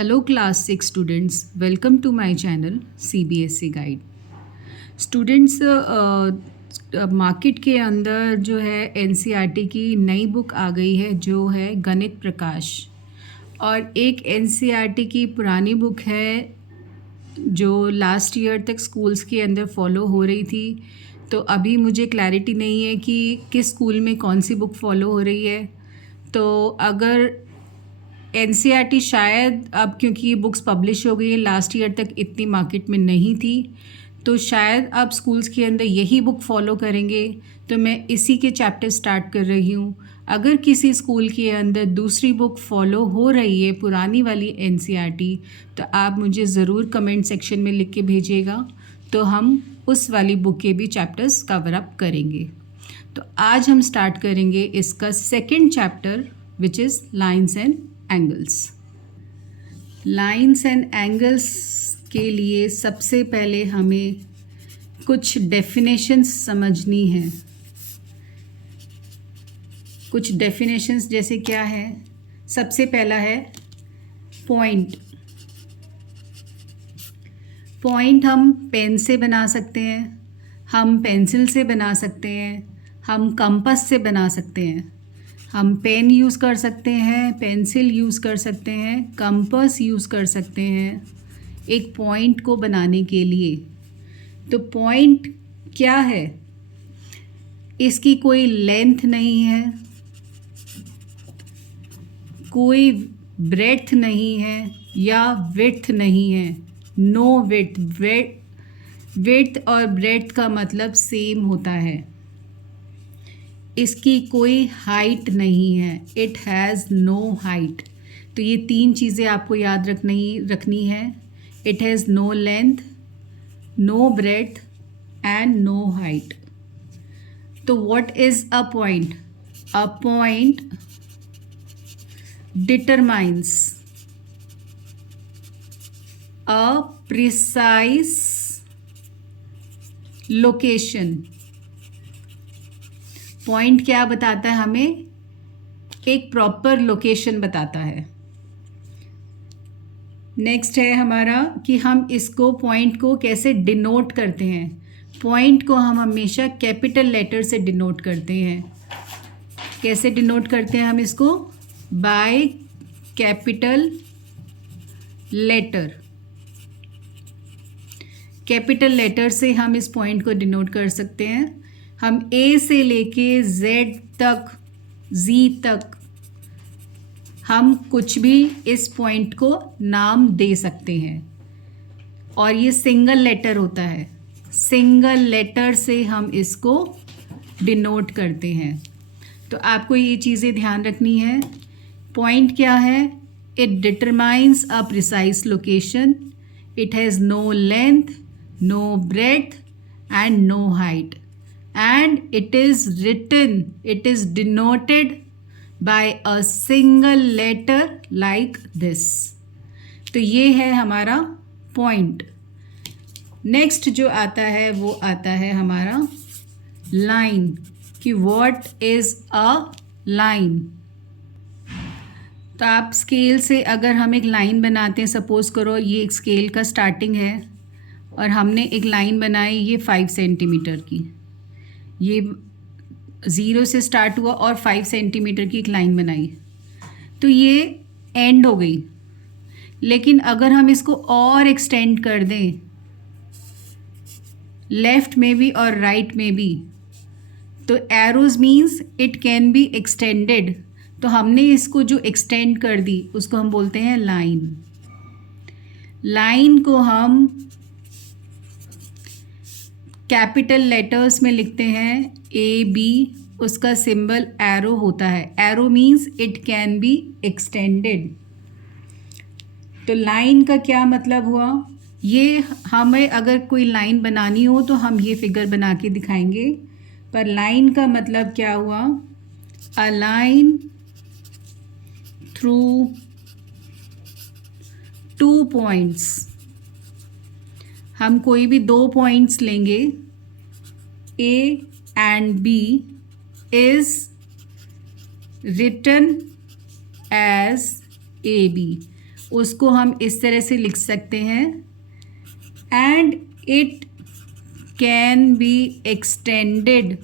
Hello class 6 students, welcome to my channel CBSE Guide. Students market के अंदर जो है एनसीईआरटी की नई बुक आ गई है जो है गणित प्रकाश, और एक एनसीईआरटी की पुरानी बुक है जो लास्ट ईयर तक स्कूल्स के अंदर फॉलो हो रही थी। तो अभी मुझे क्लैरिटी नहीं है कि किस स्कूल में कौन सी बुक फॉलो हो रही है। तो अगर एनसीईआरटी शायद अब, क्योंकि ये बुक्स पब्लिश हो गई है, लास्ट ईयर तक इतनी मार्केट में नहीं थी, तो शायद अब स्कूल्स के अंदर यही बुक फॉलो करेंगे। तो मैं इसी के चैप्टर स्टार्ट कर रही हूँ। अगर किसी स्कूल के अंदर दूसरी बुक फॉलो हो रही है, पुरानी वाली एनसीईआरटी, तो आप मुझे ज़रूर कमेंट सेक्शन में लिख के भेजिएगा, तो हम उस वाली बुक के भी चैप्टर्स कवर अप करेंगे। तो आज हम स्टार्ट करेंगे इसका second chapter, which is lines and angles. Lines and angles के लिए सबसे पहले हमें कुछ डेफिनेशंस समझनी है। कुछ डेफिनेशंस जैसे क्या है, सबसे पहला है पॉइंट। पॉइंट हम पेन से बना सकते हैं, हम पेंसिल से बना सकते हैं, हम कंपास से बना सकते हैं। हम पेन यूज़ कर सकते हैं, पेंसिल यूज़ कर सकते हैं, कंपास यूज़ कर सकते हैं एक पॉइंट को बनाने के लिए। तो पॉइंट क्या है? इसकी कोई लेंथ नहीं है, कोई ब्रेड्थ नहीं है या विड्थ नहीं है। No width. विड्थ और ब्रेड्थ का मतलब सेम होता है। इसकी कोई हाइट नहीं है, इट हैज़ नो हाइट। तो ये तीन चीज़ें आपको याद रखनी है। It has no length, no breadth and no height. तो what is a point? A point determines a precise location. Point क्या बताता है हमें? एक प्रॉपर लोकेशन बताता है। नेक्स्ट है हमारा कि हम इसको पॉइंट को कैसे डिनोट करते हैं। पॉइंट को हम हमेशा कैपिटल लेटर से डिनोट करते हैं। कैसे डिनोट करते हैं हम इसको? By capital letter. Capital letter से हम इस पॉइंट को डिनोट कर सकते हैं। हम ए से लेके जेड तक, जी तक, हम कुछ भी इस पॉइंट को नाम दे सकते हैं। और ये सिंगल लेटर होता है, सिंगल लेटर से हम इसको डिनोट करते हैं। तो आपको ये चीज़ें ध्यान रखनी है। पॉइंट क्या है? It determines a precise location, it has no length, no breadth and no height, and it is denoted by a single letter like this। तो ये है हमारा पॉइंट। नेक्स्ट जो आता है वो आता है हमारा लाइन, कि व्हाट इज अ लाइन। तो आप स्केल से अगर हम एक लाइन बनाते हैं, सपोज करो ये एक स्केल का स्टार्टिंग है और हमने एक लाइन बनाई ये 5 सेंटीमीटर की, ये 0 से स्टार्ट हुआ और 5 सेंटीमीटर की एक लाइन बनाई, तो ये एंड हो गई। लेकिन अगर हम इसको और एक्सटेंड कर दें, लेफ़्ट में भी और राइट में भी, तो arrows means it can be extended. तो हमने इसको जो एक्सटेंड कर दी उसको हम बोलते हैं लाइन। लाइन को हम कैपिटल लेटर्स में लिखते हैं ए बी, उसका सिंबल एरो होता है। Arrow means it can be extended. तो लाइन का क्या मतलब हुआ? ये हमें अगर कोई लाइन बनानी हो तो हम ये फिगर बना के दिखाएंगे, पर लाइन का मतलब क्या हुआ? A line through 2 points. हम कोई भी 2 पॉइंट्स लेंगे, A and B is written as A B, उसको हम इस तरह से लिख सकते हैं, and it can be extended,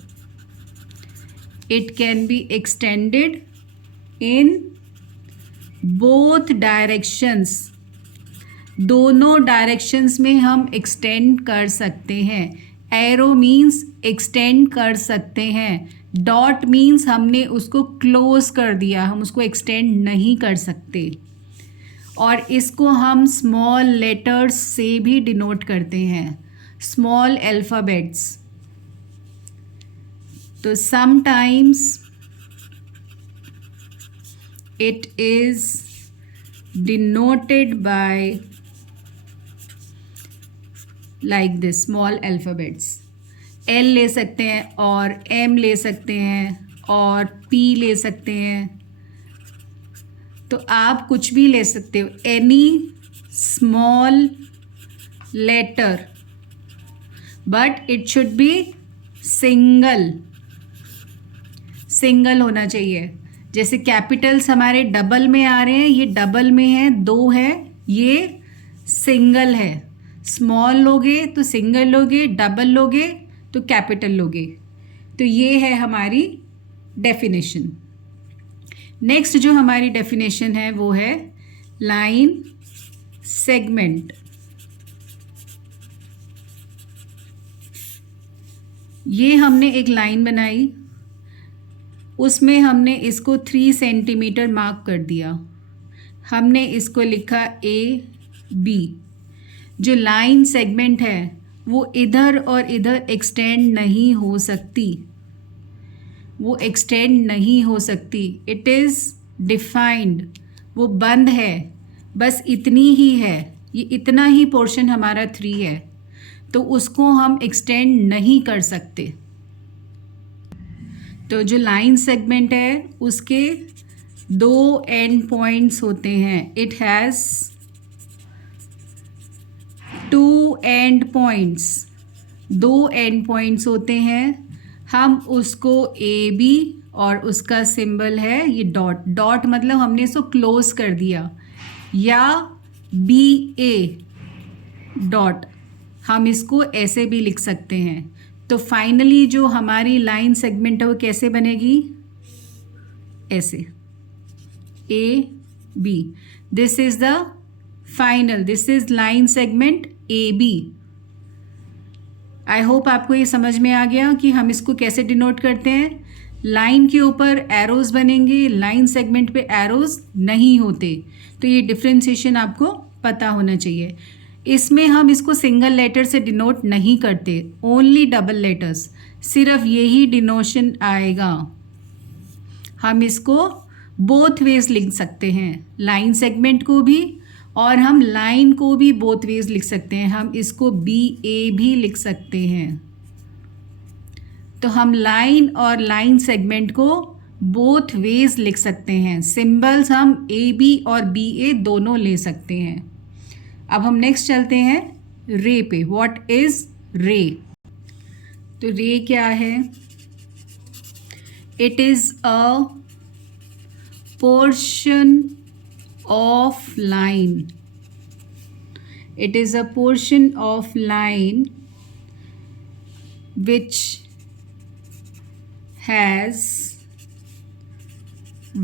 it can be extended in both directions, दोनों डायरेक्शंस में हम एक्सटेंड कर सकते हैं। एरो मीन्स एक्सटेंड कर सकते हैं, डॉट मीन्स हमने उसको क्लोज कर दिया, हम उसको एक्सटेंड नहीं कर सकते। और इसको हम स्मॉल लेटर्स से भी डिनोट करते हैं, स्मॉल अल्फ़ाबेट्स। तो sometimes it is denoted by like this small alphabets. L ले सकते हैं और एम ले सकते हैं और पी ले सकते हैं, तो आप कुछ भी ले सकते हो, any small letter, but it should be single, single होना चाहिए। जैसे कैपिटल्स हमारे डबल में आ रहे हैं, ये डबल में है, दो है, ये सिंगल है। स्मॉल लोगे तो सिंगल लोगे, डबल लोगे तो कैपिटल लोगे। तो ये है हमारी डेफिनेशन। नेक्स्ट जो हमारी डेफिनेशन है वो है लाइन सेगमेंट। ये हमने एक लाइन बनाई, उसमें हमने इसको 3 सेंटीमीटर मार्क कर दिया, हमने इसको लिखा ए बी। जो लाइन सेगमेंट है वो इधर और इधर एक्सटेंड नहीं हो सकती, वो एक्सटेंड नहीं हो सकती, इट इज़ डिफाइंड, वो बंद है, बस इतनी ही है, ये इतना ही पोर्शन हमारा 3 है, तो उसको हम एक्सटेंड नहीं कर सकते। तो जो लाइन सेगमेंट है उसके 2 एंड पॉइंट्स होते हैं, it has 2 and points, 2 and points होते हैं। हम उसको ए बी और उसका सिंबल है ये डॉट, डॉट मतलब हमने इसको क्लोज कर दिया, या बी ए डॉट, हम इसको ऐसे भी लिख सकते हैं। तो फाइनली जो हमारी लाइन सेगमेंट है वो कैसे बनेगी, ऐसे A B, this is the final, this is line segment A B. I hope आपको ये समझ में आ गया कि हम इसको कैसे डिनोट करते हैं। लाइन के ऊपर एरोज़ बनेंगे, लाइन सेगमेंट पे एरोज़ नहीं होते, तो ये डिफ्रेंशिएशन आपको पता होना चाहिए। इसमें हम इसको सिंगल लेटर से डिनोट नहीं करते, ओनली डबल लेटर्स, सिर्फ यही डिनोशन आएगा। हम इसको बोथ वेज लिख सकते हैं, लाइन सेगमेंट को भी और हम लाइन को भी बोथ वेज लिख सकते हैं, हम इसको बी ए भी लिख सकते हैं। तो हम लाइन और लाइन सेगमेंट को बोथ वेज लिख सकते हैं, सिंबल्स हम ए बी और बी ए दोनों ले सकते हैं। अब हम नेक्स्ट चलते हैं रे पे। व्हाट इज रे? तो रे क्या है? It is a portion of line, it is a portion of line which has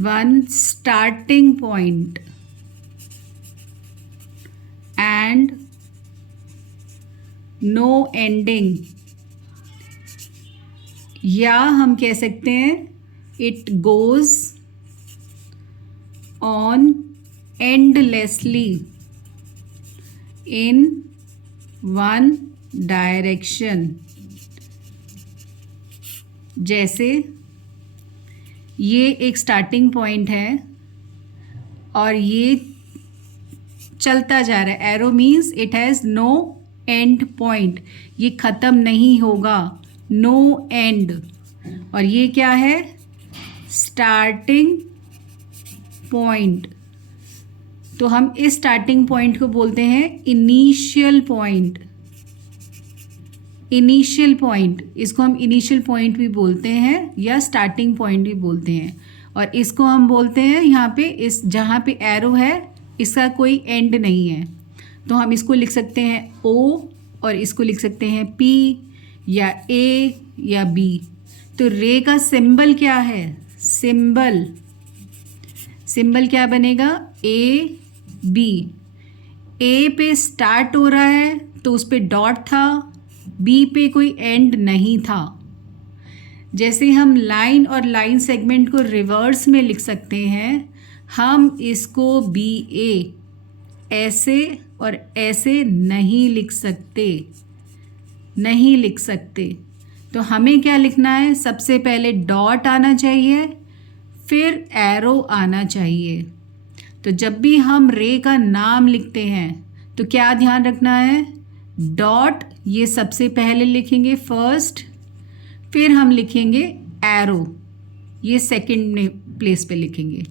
one starting point and no ending, या हम कह सकते हैं it goes on endlessly in one direction। जैसे ये एक स्टार्टिंग पॉइंट है और ये चलता जा रहा है, arrow means it has no end point, ये ख़त्म नहीं होगा, नो एंड। और ये क्या है? Starting point. तो हम इस स्टार्टिंग पॉइंट को बोलते हैं इनिशियल पॉइंट। इनिशियल पॉइंट, इसको हम इनिशियल पॉइंट भी बोलते हैं या स्टार्टिंग पॉइंट भी बोलते हैं। और इसको हम बोलते हैं यहाँ पे, इस जहाँ पे एरो है इसका कोई एंड नहीं है, तो हम इसको लिख सकते हैं ओ और इसको लिख सकते हैं पी या ए या बी। तो रे का सिंबल क्या है? सिंबल क्या बनेगा? A B. ए पे स्टार्ट हो रहा है तो उस पे डॉट था, बी पे कोई एंड नहीं था। जैसे हम लाइन और लाइन सेगमेंट को रिवर्स में लिख सकते हैं, हम इसको बी ए ऐसे और ऐसे नहीं लिख सकते। तो हमें क्या लिखना है? सबसे पहले डॉट आना चाहिए, फिर एरो आना चाहिए। तो जब भी हम रे का नाम लिखते हैं तो क्या ध्यान रखना है? डॉट ये सबसे पहले लिखेंगे फर्स्ट, फिर हम लिखेंगे एरो, ये सेकंड प्लेस पे लिखेंगे।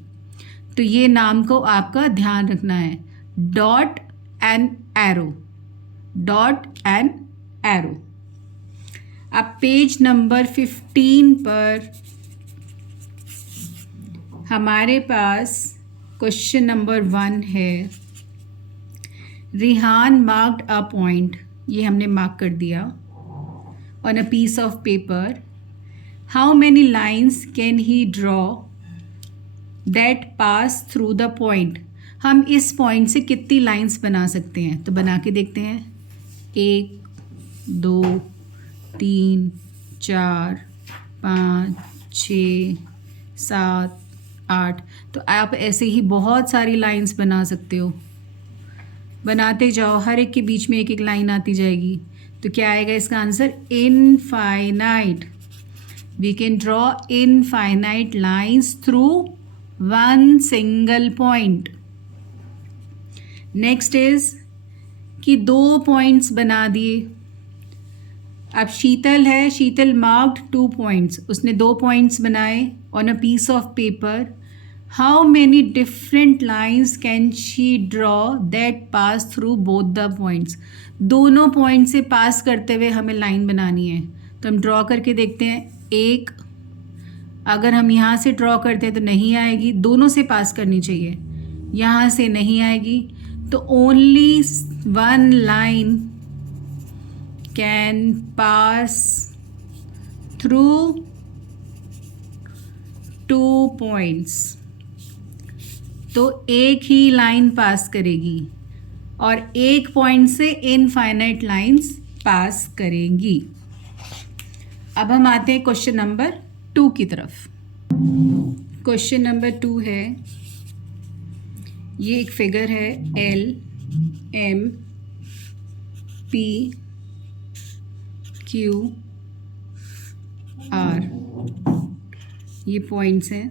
तो ये नाम को आपका ध्यान रखना है, डॉट एंड एरो। अब पेज नंबर 15 पर हमारे पास क्वेश्चन नंबर 1 है। रिहान मार्क्ड अ पॉइंट, ये हमने मार्क कर दिया, on a piece of paper. How many lines can he draw that pass through the point? हम इस पॉइंट से कितनी लाइन्स बना सकते हैं? तो बना के देखते हैं। 1 2 3 4 5 6 7 8। तो आप ऐसे ही बहुत सारी लाइन्स बना सकते हो, बनाते जाओ, हर एक के बीच में एक एक लाइन आती जाएगी। तो क्या आएगा इसका answer? Infinite. We can draw infinite lines through one single point. Next is कि 2 पॉइंट्स बना दिए। अब शीतल है, शीतल मार्क्ड 2 पॉइंट्स, उसने 2 पॉइंट्स बनाए on a piece of paper. How many different lines can she draw that pass through both the points? दोनों point से pass करते हुए हमें लाइन बनानी है, तो हम ड्रॉ करके देखते हैं। 1, अगर हम यहाँ से ड्रॉ करते हैं तो नहीं आएगी, दोनों से पास करनी चाहिए, यहाँ से नहीं आएगी, तो only 1 line can pass through 2 points. तो एक ही लाइन पास करेगी और एक पॉइंट से इनफाइनाइट लाइंस पास करेंगी। अब हम आते हैं क्वेश्चन नंबर 2 की तरफ। क्वेश्चन नंबर 2 है, ये एक फिगर है, L M P Q R, ये पॉइंट्स हैं।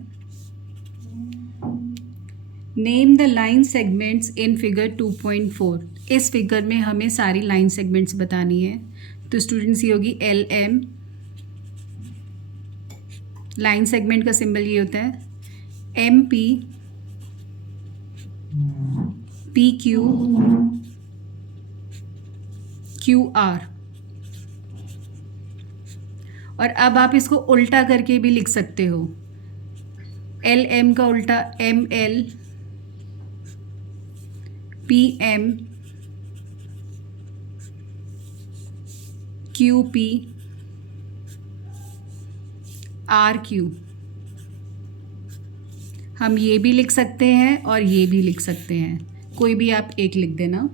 Name the line segments in figure 2.4। इस फिगर में हमें सारी लाइन सेगमेंट्स बतानी है। तो स्टूडेंट्स ये होगी LM, लाइन सेगमेंट का सिंबल ये होता है। MP PQ QR। और अब आप इसको उल्टा करके भी लिख सकते हो। LM का उल्टा ML, PM QP RQ। हम ये भी लिख सकते हैं और ये भी लिख सकते हैं, कोई भी आप एक लिख देना।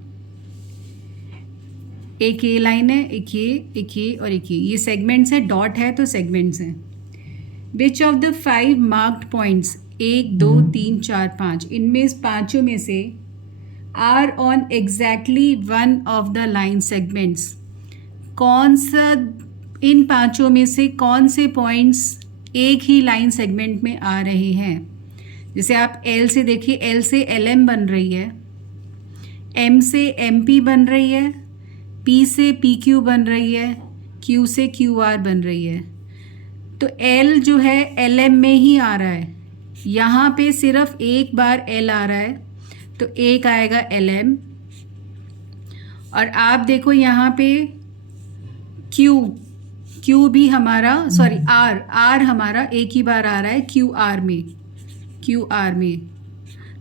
एक ये लाइन है, एक ये और एक ये सेगमेंट्स है, डॉट है तो सेगमेंट्स हैं। Which of the 5 marked points, 1 2 3 4 5, इनमें पाँचों में से are on exactly one of the line segments? कौन सा, इन पाँचों में से कौन से पॉइंट्स एक ही लाइन सेगमेंट में आ रहे हैं? जैसे आप L से देखिए, L से LM बन रही है, M से MP बन रही है, P से PQ बन रही है, Q से QR बन रही है। तो L जो है LM में ही आ रहा है, यहाँ पे सिर्फ एक बार L आ रहा है, तो एक आएगा LM। और आप देखो यहाँ पे Q भी हमारा, सॉरी R हमारा एक ही बार आ रहा है QR में।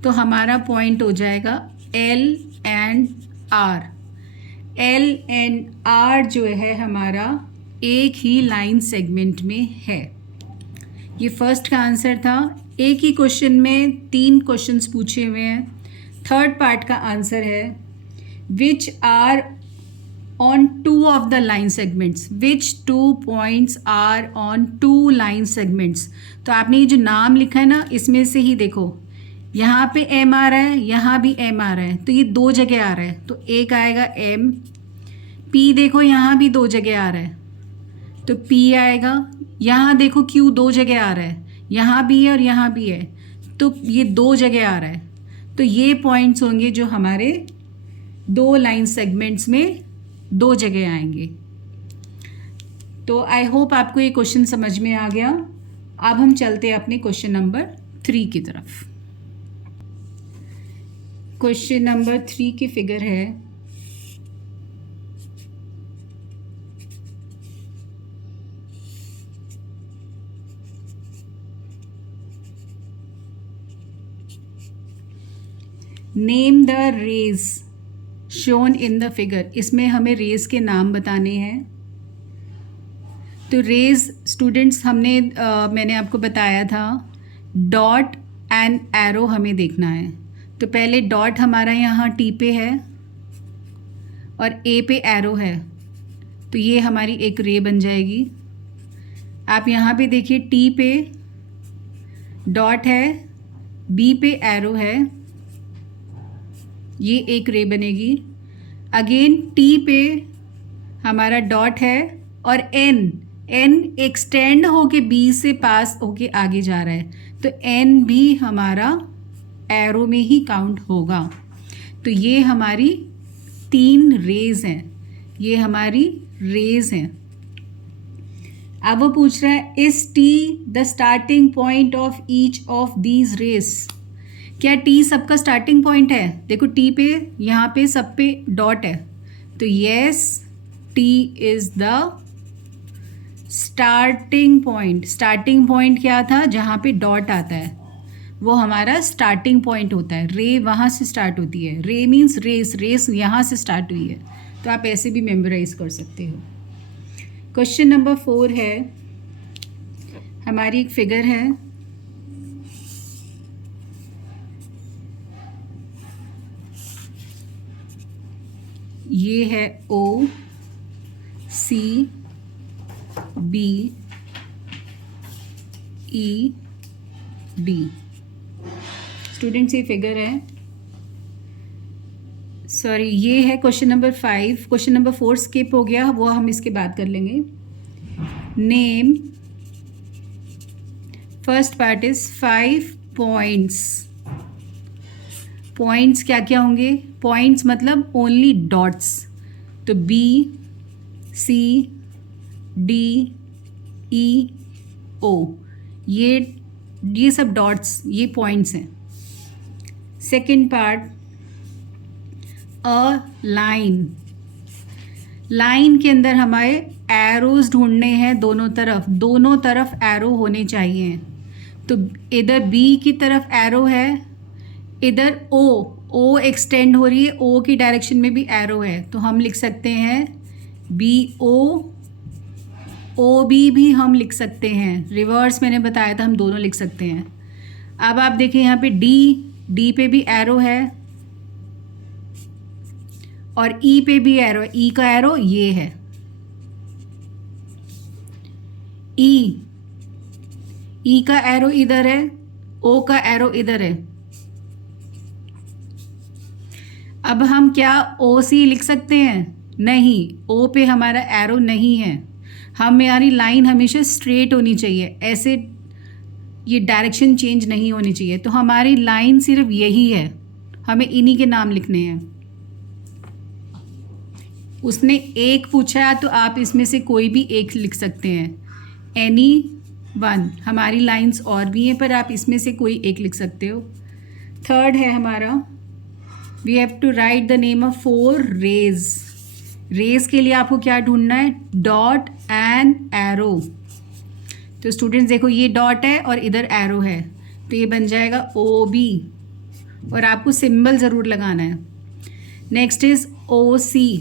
तो हमारा पॉइंट हो जाएगा L and R. L and R जो है हमारा एक ही लाइन सेगमेंट में है। ये फर्स्ट का आंसर था। एक ही क्वेश्चन में 3 क्वेश्चंस पूछे हुए हैं। थर्ड पार्ट का आंसर है which are on 2 of the line segments, which 2 points are on 2 line segments. तो आपने ये जो नाम लिखा है ना, इसमें से ही देखो, यहाँ पे एम आ रहा है, यहाँ भी एम आ रहा है, तो ये 2 जगह आ रहा है, तो एक आएगा एम। पी देखो यहाँ भी 2 जगह आ रहा है, तो पी आएगा। यहाँ देखो क्यू 2 जगह आ रहा है, यहाँ भी है और यहाँ भी है, तो ये 2 जगह आ रहा है। तो ये पॉइंट्स होंगे जो हमारे 2 लाइन सेगमेंट्स में 2 जगह आएंगे। तो आई होप आपको ये क्वेश्चन समझ में आ गया। अब हम चलते हैं अपने क्वेश्चन नंबर 3 की तरफ। क्वेश्चन नंबर 3 की फिगर है name the rays shown in the figure. इसमें हमें रेज के नाम बताने हैं। तो रेज स्टूडेंट्स मैंने आपको बताया था डॉट एंड एरो हमें देखना है। तो पहले डॉट हमारा यहाँ टी पे है और ए पे एरो है, तो ये हमारी एक रे बन जाएगी। आप यहाँ पे देखिए टी पे डॉट है, बी पे एरो है, ये एक रे बनेगी। अगेन टी पे हमारा डॉट है और एन एक्सटेंड होके बी से पास होके आगे जा रहा है, तो एन भी हमारा एरो में ही काउंट होगा। तो ये हमारी 3 रेज हैं, ये हमारी रेज हैं। अब वो पूछ रहा है is T the starting point of each of these raise. क्या टी सबका स्टार्टिंग पॉइंट है? देखो टी पे यहाँ पे सब पे डॉट है, तो yes T is the starting point. Starting point क्या था? जहाँ पे डॉट आता है वो हमारा स्टार्टिंग पॉइंट होता है। रे वहाँ से स्टार्ट होती है। रे मीन्स रेस यहाँ से स्टार्ट हुई है, तो आप ऐसे भी मेमोराइज कर सकते हो। क्वेश्चन नंबर 4 है, हमारी एक फिगर है, ये है O C B E D. Students ये फिगर है, सॉरी ये है question number 5। Question number 4 skip हो गया, वो हम इसके बाद कर लेंगे। Name first part is 5 points. Points क्या क्या होंगे? पॉइंट्स मतलब ओनली डॉट्स, तो B C D E O, ये सब डॉट्स, ये पॉइंट्स हैं। Second part a line. Line के अंदर हमारे एरोज ढूंढने हैं, दोनों तरफ एरो होने चाहिए। तो इधर बी की तरफ एरो है, इधर ओ एक्सटेंड हो रही है, ओ की डायरेक्शन में भी एरो है, तो हम लिख सकते हैं बी ओ बी भी हम लिख सकते हैं। रिवर्स मैंने बताया था, हम दोनों लिख सकते हैं। अब आप देखिए यहाँ पे डी पे भी एरो है और ई पे भी एरो है। ई का एरो ये है, ई का एरो इधर है, ओ का एरो इधर है। अब हम क्या ओ सी लिख सकते हैं? नहीं, ओ पे हमारा एरो नहीं है। हमारी लाइन हमेशा स्ट्रेट होनी चाहिए, ऐसे ये डायरेक्शन चेंज नहीं होनी चाहिए। तो हमारी लाइन सिर्फ यही है, हमें इन्हीं के नाम लिखने हैं। उसने एक पूछा तो आप इसमें से कोई भी एक लिख सकते हैं, एनी वन। हमारी लाइंस और भी हैं, पर आप इसमें से कोई एक लिख सकते हो। थर्ड है हमारा, we have to write the name of 4 rays. Rays के लिए आपको क्या ढूंढना है? Dot and arrow. तो स्टूडेंट्स देखो ये डॉट है और इधर एरो है, तो ये बन जाएगा ओ बी। और आपको सिंबल ज़रूर लगाना है। Next is OC।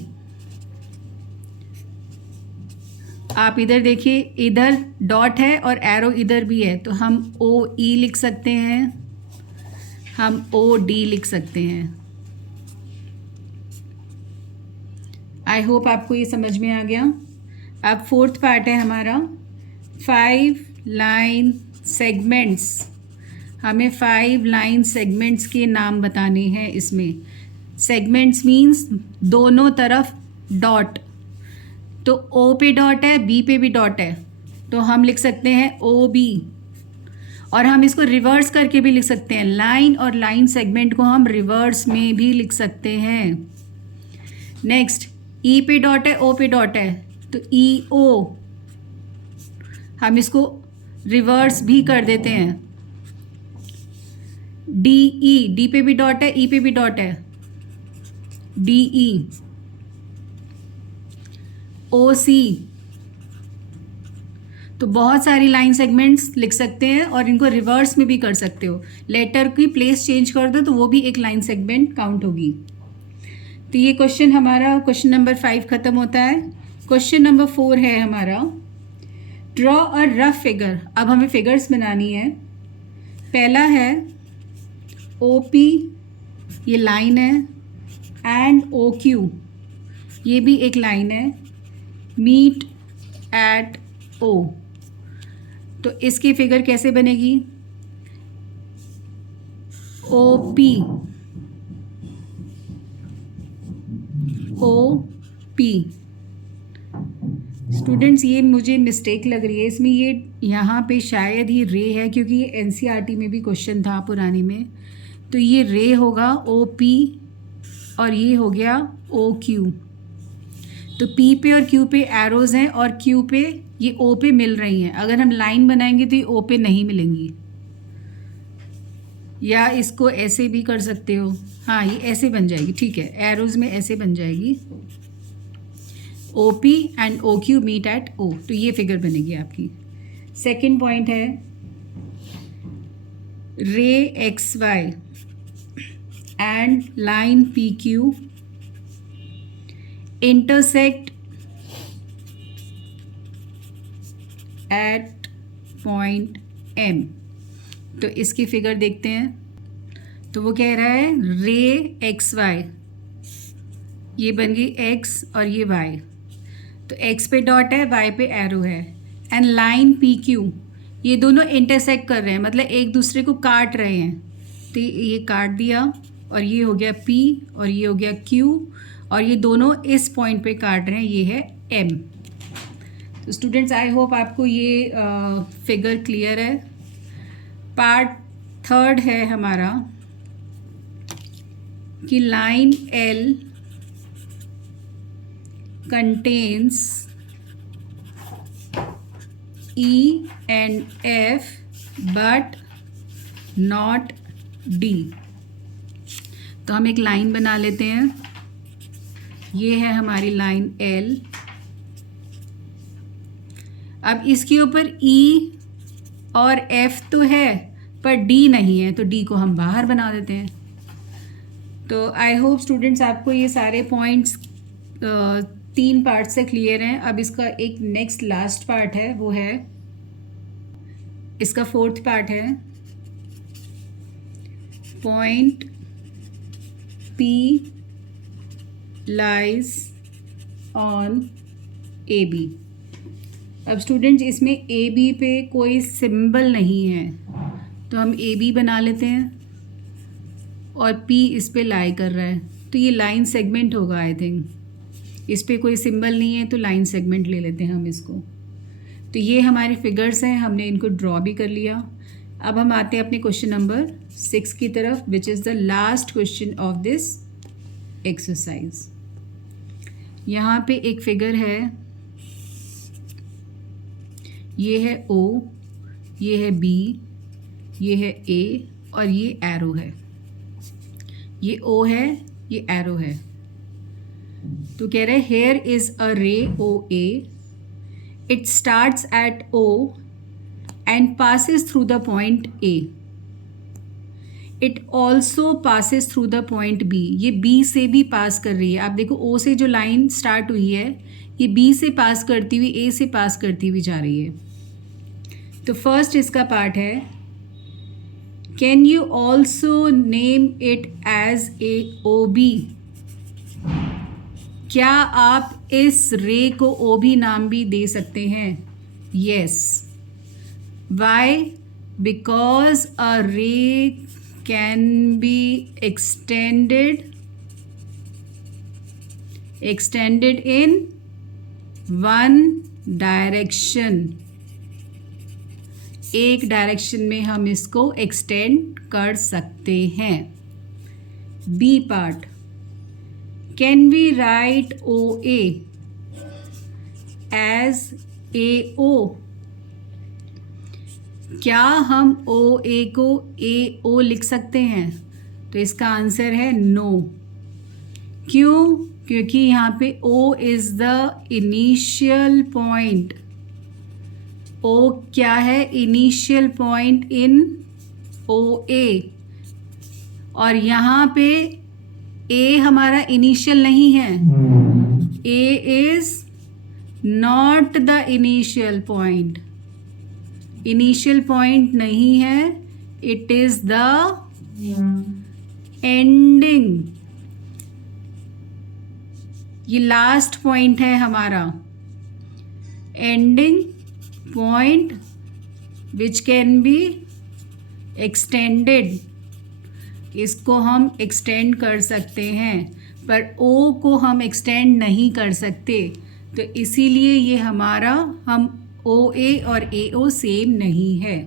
आप इधर देखिए, इधर डॉट है और एरो इधर भी है, तो हम OE लिख सकते हैं, हम OD लिख सकते हैं। आई होप आपको ये समझ में आ गया। अब फोर्थ पार्ट है हमारा 5 लाइन सेगमेंट्स। हमें 5 लाइन सेगमेंट्स के नाम बताने हैं इसमें। सेगमेंट्स मीन्स दोनों तरफ डॉट। तो O पे डॉट है, B पे भी डॉट है, तो हम लिख सकते हैं OB। और हम इसको रिवर्स करके भी लिख सकते हैं, लाइन और लाइन सेगमेंट को हम रिवर्स में भी लिख सकते हैं। नेक्स्ट E पे डॉट है, O पे डॉट है, तो EO। हम इसको रिवर्स भी कर देते हैं। DE, D पे भी डॉट है, E पे भी डॉट है, DE। OC। तो बहुत सारी लाइन सेगमेंट्स लिख सकते हैं और इनको रिवर्स में भी कर सकते हो। लेटर की प्लेस चेंज कर दो तो वो भी एक लाइन सेगमेंट काउंट होगी। तो ये क्वेश्चन हमारा, क्वेश्चन नंबर 5 ख़त्म होता है। क्वेश्चन नंबर 4 है हमारा ड्रॉ अ रफ फिगर। अब हमें फिगर्स बनानी है। पहला है OP, ये लाइन है, एंड OQ, ये भी एक लाइन है, मीट एट O। तो इसकी फिगर कैसे बनेगी? OP, OP। स्टूडेंट्स ये मुझे मिस्टेक लग रही है इसमें, ये यहाँ पे शायद ये रे है, क्योंकि ये NCERT में भी क्वेश्चन था पुराने में। तो ये रे होगा OP और ये हो गया OQ। तो P पे और Q पे एरोज़ हैं और Q पे ये O पे मिल रही हैं। अगर हम लाइन बनाएंगे तो ये O पे नहीं मिलेंगी। या इसको ऐसे भी कर सकते हो, हाँ ये ऐसे बन जाएगी, ठीक है, एरोज़ में ऐसे बन जाएगी। OP and OQ meet at O, तो ये फिगर बनेगी आपकी। सेकंड पॉइंट है रे XY and line PQ intersect at point M। तो इसकी फिगर देखते हैं। तो वो कह रहा है रे XY, ये बन गई X और ये Y। तो X पे डॉट है, Y पे एरो है, एंड लाइन PQ, ये दोनों इंटरसेक्ट कर रहे हैं, मतलब एक दूसरे को काट रहे हैं। तो ये काट दिया और ये हो गया P और ये हो गया Q, और ये दोनों इस पॉइंट पे काट रहे हैं, ये है M। तो स्टूडेंट्स आई होप आपको ये फिगर क्लियर है। पार्ट थर्ड है हमारा कि line L contains E and F but not D। तो हम एक लाइन बना लेते हैं। ये है हमारी लाइन L। अब इसके ऊपर E और F तो है पर D नहीं है, तो D को हम बाहर बना देते हैं। तो आई होप स्टूडेंट्स आपको ये सारे पॉइंट्स 3 पार्ट से क्लियर हैं। अब इसका एक नेक्स्ट लास्ट पार्ट है, वो है इसका 4th पार्ट है point P lies on AB। अब स्टूडेंट्स इसमें AB पे कोई सिंबल नहीं है, तो हम AB बना लेते हैं और P इस पे लाई कर रहा है, तो ये लाइन सेगमेंट होगा आई थिंक। इस पे कोई सिंबल नहीं है तो लाइन सेगमेंट ले लेते हैं हम इसको। तो ये हमारे फिगर्स हैं, हमने इनको ड्रॉ भी कर लिया। अब हम आते हैं अपने क्वेश्चन नंबर 6 की तरफ, which is the last question of this exercise. यहाँ पे एक फिगर है, ये है O, ये है B, ये है A और ये एरो है। ये O है, ये एरो है। तो कह रहे हैं here is a ray OA, it starts at O and passes through the point A. It also passes through the point B, ये बी से भी पास कर रही है। आप देखो ओ से जो लाइन स्टार्ट हुई है ये बी से पास करती हुई ए से पास करती हुई जा रही है। तो फर्स्ट इसका पार्ट है, can you also name it as A O B, क्या आप इस रे को ओ बी नाम भी दे सकते हैं? यस। वाई? बिकॉज अ रे can be extended in one direction, एक डायरेक्शन में हम इसको एक्सटेंड कर सकते हैं। B part, can we write O A as A O, क्या हम ओ ए को ए ओ लिख सकते हैं? तो इसका आंसर है नो। क्यों? क्योंकि यहाँ पे O is the initial point. O क्या है? इनिशियल पॉइंट इन ओ ए, और यहाँ पे ए हमारा इनिशियल नहीं है। A is not the initial point, initial point नहीं है, इट इज द एंडिंग। ये लास्ट पॉइंट है हमारा, ending point which can be extended, इसको हम एक्सटेंड कर सकते हैं, पर ओ को हम एक्सटेंड नहीं कर सकते। तो इसीलिए ये हमारा, हम ओ ए और ए ओ सेम नहीं है।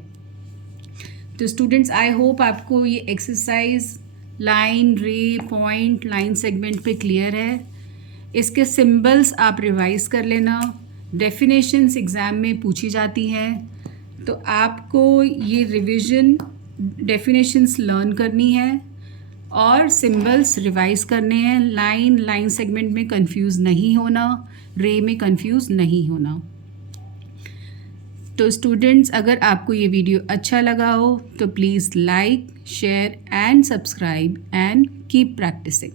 तो स्टूडेंट्स, आई होप आपको ये एक्सरसाइज लाइन, रे, पॉइंट, लाइन सेगमेंट पे क्लियर है। इसके सिंबल्स आप रिवाइज कर लेना, डेफिनेशंस एग्ज़ाम में पूछी जाती हैं, तो आपको ये रिवीजन डेफिनेशंस लर्न करनी है और सिंबल्स रिवाइज करने हैं। लाइन, लाइन सेगमेंट में कंफ्यूज नहीं होना, रे में कंफ्यूज नहीं होना। तो स्टूडेंट्स, अगर आपको ये वीडियो अच्छा लगा हो तो please like, share and subscribe and keep practising.